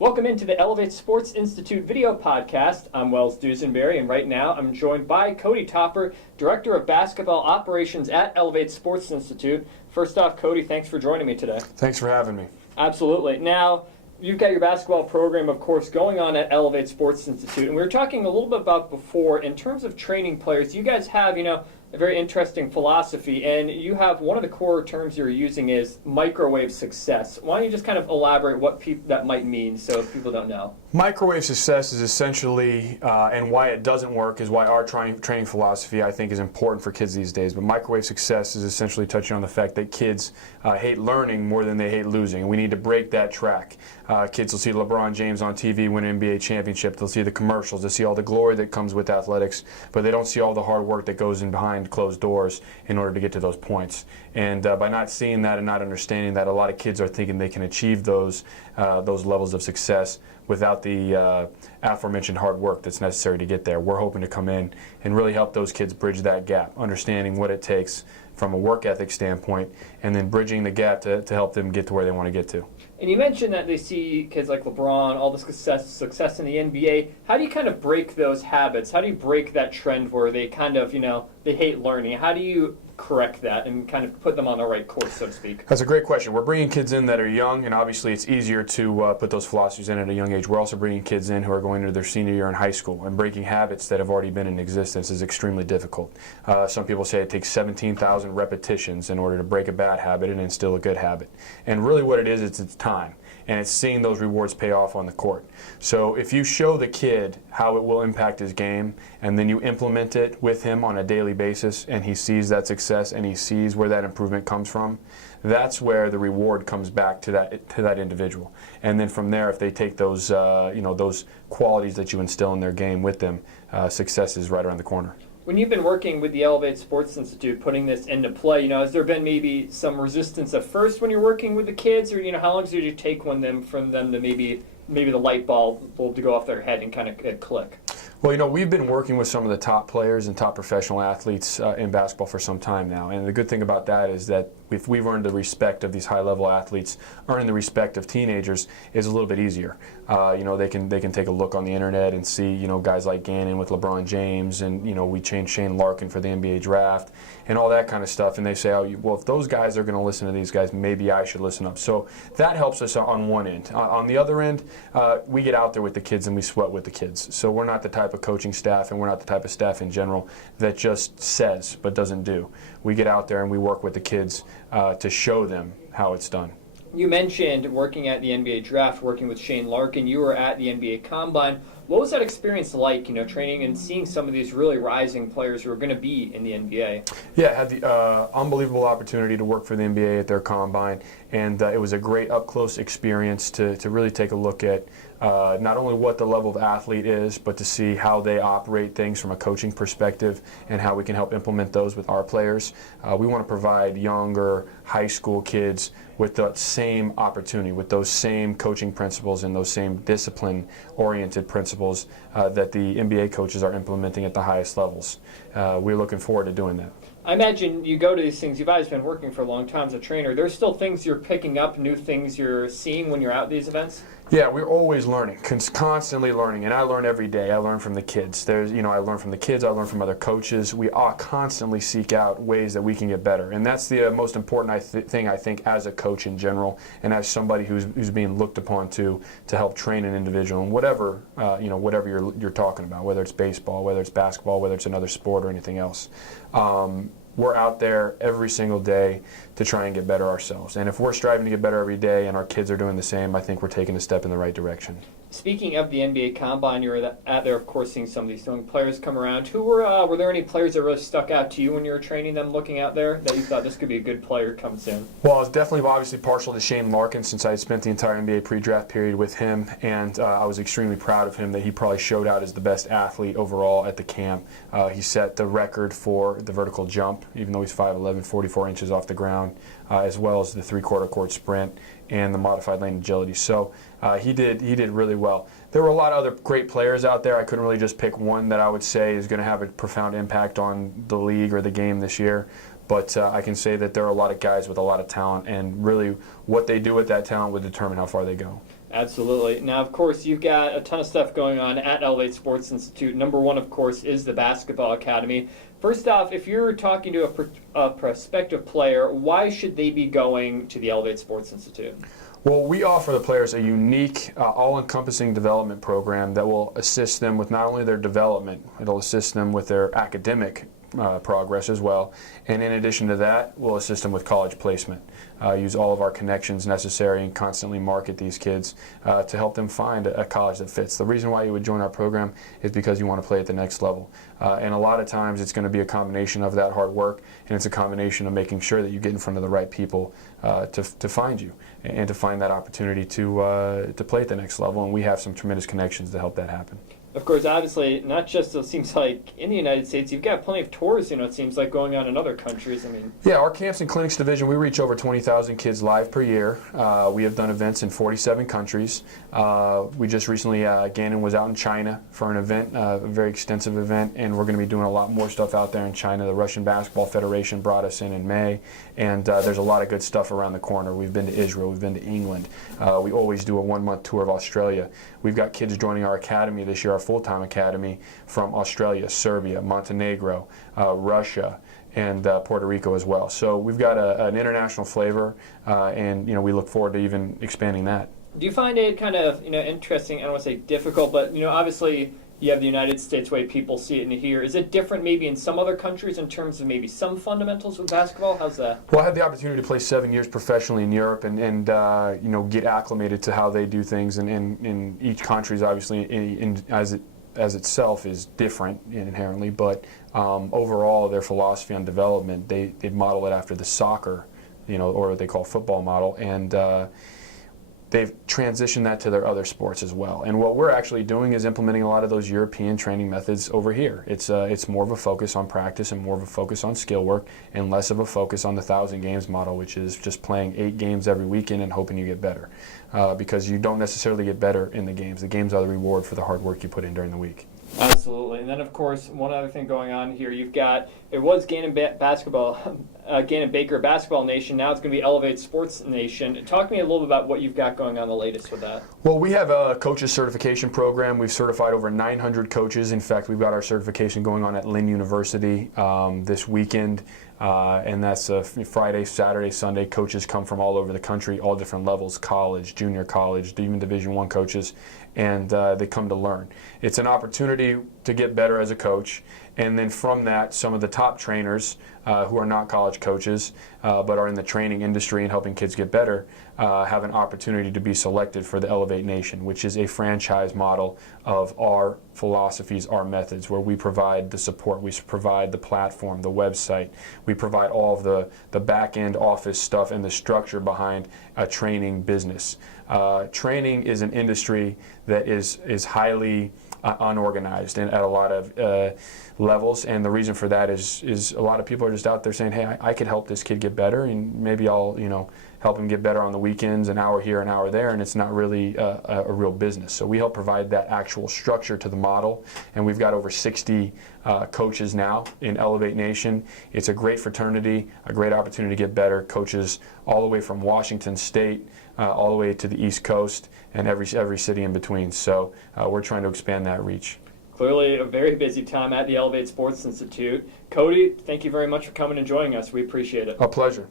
Welcome into the Elevate Sports Institute video podcast. I'm Wells Dusenberry, and right now I'm joined by Cody Toppert, Director of Basketball Operations at Elevate Sports Institute. First off, Cody, thanks for joining me today. Thanks for having me. Absolutely. Now, you've got your basketball program, of course, going on at Elevate Sports Institute, and we were talking a little bit about before, in terms of training players, you guys have, a very interesting philosophy, and you have one of the core terms you're using is microwave success. Why don't you just kind of elaborate what that might mean so if people don't know? Microwave success is essentially, and why it doesn't work is why our training philosophy I think is important for kids these days. But microwave success is essentially touching on the fact that kids hate learning more than they hate losing, and we need to break that track. Kids will see LeBron James on TV win an NBA championship. They'll see the commercials. They'll see all the glory that comes with athletics, but they don't see all the hard work that goes in behind closed doors in order to get to those points. And by not seeing that and not understanding that, a lot of kids are thinking they can achieve those levels of success without the aforementioned hard work that's necessary to get there. We're hoping to come in and really help those kids bridge that gap, understanding what it takes from a work ethic standpoint, and then bridging the gap to help them get to where they want to get to. And you mentioned that they see kids like LeBron, all the success in the NBA. How do you kind of break those habits? How do you break that trend where they kind of, they hate learning? How do you correct that and kind of put them on the right course, so to speak? That's a great question. We're bringing kids in that are young, and obviously it's easier to put those philosophies in at a young age. We're also bringing kids in who are going into their senior year in high school, and breaking habits that have already been in existence is extremely difficult. Some people say it takes 17,000 repetitions in order to break a bad habit and instill a good habit. And really what it is, it's time. And it's seeing those rewards pay off on the court. So if you show the kid how it will impact his game, and then you implement it with him on a daily basis, and he sees that success and he sees where that improvement comes from, that's where the reward comes back to that individual. And then from there, if they take those those qualities that you instill in their game with them, success is right around the corner. When you've been working with the Elevate Sports Institute, putting this into play, has there been maybe some resistance at first when you're working with the kids, or how long did it take from them to maybe the light bulb to go off their head and kind of click? Well, we've been working with some of the top players and top professional athletes in basketball for some time now, and the good thing about that is that if we've earned the respect of these high-level athletes, earning the respect of teenagers is a little bit easier. They can take a look on the internet and see guys like Gannon with LeBron James, and we changed Shane Larkin for the NBA draft and all that kind of stuff, and they say, oh, well, if those guys are going to listen to these guys, maybe I should listen up. So that helps us on one end. On the other end, we get out there with the kids and we sweat with the kids. So we're not the type of coaching staff, and we're not the type of staff in general that just says but doesn't do. We get out there and we work with the kids to show them how it's done. You mentioned working at the NBA draft, working with Shane Larkin. You were at the NBA Combine. What was that experience like, training and seeing some of these really rising players who are going to be in the NBA? Yeah, I had the unbelievable opportunity to work for the NBA at their Combine, and it was a great up-close experience to really take a look at not only what the level of athlete is, but to see how they operate things from a coaching perspective and how we can help implement those with our players. We want to provide younger high school kids with that same opportunity, with those same coaching principles and those same discipline-oriented principles that the NBA coaches are implementing at the highest levels. We're looking forward to doing that. I imagine you go to these things, you've always been working for a long time as a trainer. There's still things you're picking up, new things you're seeing when you're out at these events? Yeah, we're always learning, constantly learning, and I learn every day. I learn from the kids. I learn from the kids, I learn from other coaches. We all constantly seek out ways that we can get better, and that's the most important thing I think as a coach in general, and as somebody who's being looked upon to help train an individual in whatever you're talking about, whether it's baseball, whether it's basketball, whether it's another sport or anything else. We're out there every single day to try and get better ourselves. And if we're striving to get better every day and our kids are doing the same, I think we're taking a step in the right direction. Speaking of the NBA Combine, you were at there, of course, seeing some of these young players come around. Were there any players that really stuck out to you when you were training them, looking out there, that you thought this could be a good player come soon? Well, I was definitely obviously partial to Shane Larkin since I had spent the entire NBA pre-draft period with him, and I was extremely proud of him that he probably showed out as the best athlete overall at the camp. He set the record for the vertical jump, even though he's 5'11", 44 inches off the ground, as well as the three-quarter court sprint and the modified lane agility. So he did really well. There were a lot of other great players out there. I couldn't really just pick one that I would say is going to have a profound impact on the league or the game this year. But I can say that there are a lot of guys with a lot of talent, and really what they do with that talent would determine how far they go. Absolutely. Now, of course, you've got a ton of stuff going on at Elevate Sports Institute. Number one, of course, is the Basketball Academy. First off, if you're talking to a prospective player, why should they be going to the Elevate Sports Institute? Well, we offer the players a unique, all-encompassing development program that will assist them with not only their development, it'll assist them with their academic progress as well, and in addition to that, we'll assist them with college placement. Use all of our connections necessary and constantly market these kids to help them find a college that fits. The reason why you would join our program is because you want to play at the next level. And a lot of times it's going to be a combination of that hard work, and it's a combination of making sure that you get in front of the right people to find you and to find that opportunity to play at the next level, and we have some tremendous connections to help that happen. Of course, obviously, not just it seems like in the United States, you've got plenty of tours, it seems like going on in other countries. Yeah, our camps and clinics division, we reach over 20,000 kids live per year. We have done events in 47 countries. We just recently, Gannon was out in China for an event, a very extensive event, and we're going to be doing a lot more stuff out there in China. The Russian Basketball Federation brought us in May, and there's a lot of good stuff around the corner. We've been to Israel, we've been to England. We always do a one-month tour of Australia. We've got kids joining our academy this year, our full-time academy, from Australia, Serbia, Montenegro, Russia, and Puerto Rico as well. So we've got an international flavor, and we look forward to even expanding that. Do you find it kind of interesting? I don't want to say difficult, but obviously you have the United States way people see it in here. Is it different maybe in some other countries in terms of maybe some fundamentals with basketball? How's that? Well, I had the opportunity to play 7 years professionally in Europe and get acclimated to how they do things, and in each country is obviously as itself is different inherently, but overall their philosophy on development, they model it after the soccer, or what they call football model, and they've transitioned that to their other sports as well. And what we're actually doing is implementing a lot of those European training methods over here. It's more of a focus on practice and more of a focus on skill work and less of a focus on the 1,000 games model, which is just playing 8 games every weekend and hoping you get better. Because you don't necessarily get better in the games. The games are the reward for the hard work you put in during the week. Absolutely. And then, of course, one other thing going on here, you've got, it was Gannon Baker Basketball Nation, now it's going to be Elevate Sports Nation. Talk to me a little bit about what you've got going on the latest with that. Well, we have a coaches certification program. We've certified over 900 coaches. In fact, we've got our certification going on at Lynn University this weekend. And that's Friday, Saturday, Sunday. Coaches come from all over the country, all different levels, college, junior college, even Division I coaches, and they come to learn. It's an opportunity to get better as a coach, and then from that, some of the top trainers who are not college coaches but are in the training industry and helping kids get better have an opportunity to be selected for the Elevate Nation, which is a franchise model of our philosophies, our methods, where we provide the support, we provide the platform, the website, we provide all of the back-end office stuff and the structure behind a training business. Training is an industry that is highly unorganized and at a lot of levels, and the reason for that is a lot of people are just out there saying, hey, I could help this kid get better, and maybe I'll help him get better on the weekends, an hour here, an hour there, and it's not really a real business. So we help provide that actual structure to the model, and we've got over 60 coaches now in Elevate Nation. It's a great fraternity, a great opportunity to get better. Coaches all the way from Washington State all the way to the East Coast and every city in between. So we're trying to expand that reach. Clearly a very busy time at the Elevate Sports Institute. Cody, thank you very much for coming and joining us. We appreciate it. A pleasure.